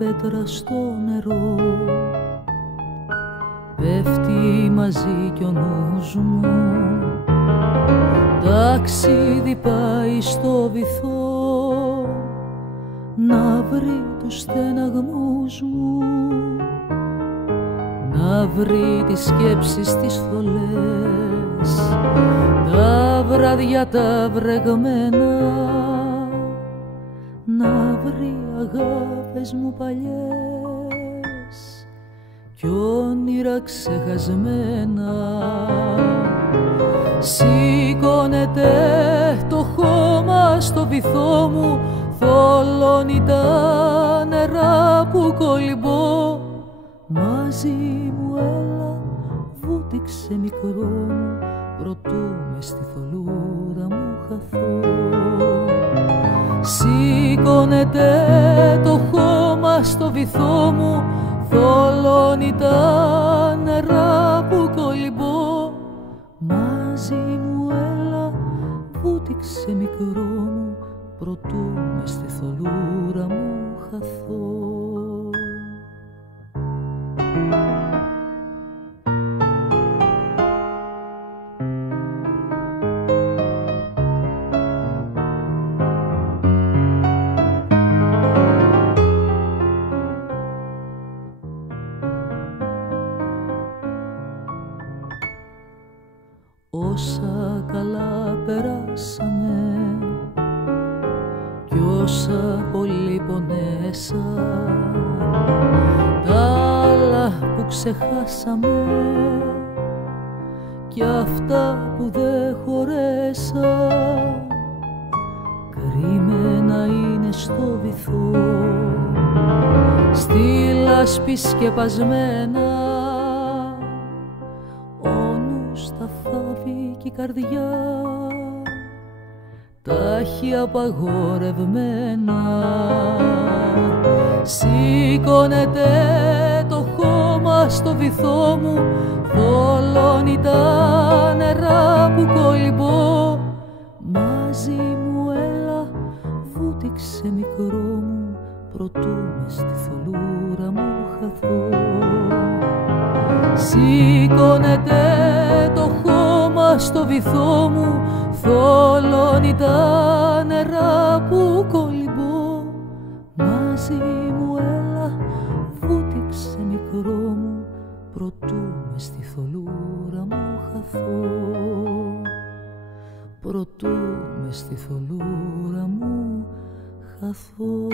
πέτρα στο νερό, πέφτει μαζί κι ο νους μου, ταξίδι πάει στο βυθό να βρει τους στεναγμούς μου, να βρει τις σκέψεις τις θολές, τα βράδια τα βρεγμένα, να βρει αγάπες μου παλιές κι όνειρα ξεχασμένα. Σηκώνεται το χώμα στο βυθό μου, θολώνει τα νερά που κολυμπώ. Μαζί μου έλα, βούτυξε μικρό μου, προτού μες στη θολούρα μου χαθώ. Σηκώνεται το χώμα στο βυθό μου, θολώνει τα νερά που κολυμπώ. Μαζί μου έλα, βούτυξε μικρό μου, προτού μες στη θολούρα μου χαθώ. Όσα καλά περάσαμε κι όσα πολύ πονέσα, τα άλλα που ξεχάσαμε κι αυτά που δεν χωρέσα, κρυμμένα είναι στο βυθό, στη λάσπη σκεπασμένα. Κι η καρδιά τα έχει απαγορευμένα. Σηκώνεται το χώμα στο βυθό μου, θολώνει τα νερά που κολυμπώ. Μαζί μου έλα, βούτυξε μικρό μου, προτού μες στη θολούρα μου χαθώ. Σηκώνεται το χώμα στο βυθό μου, θολώνει τα νερά που κολυμπώ. Μαζί μου έλα, βούτυξε μικρό μου, προτού μες στη θολούρα μου χαθώ. Προτού μες στη θολούρα μου χαθώ.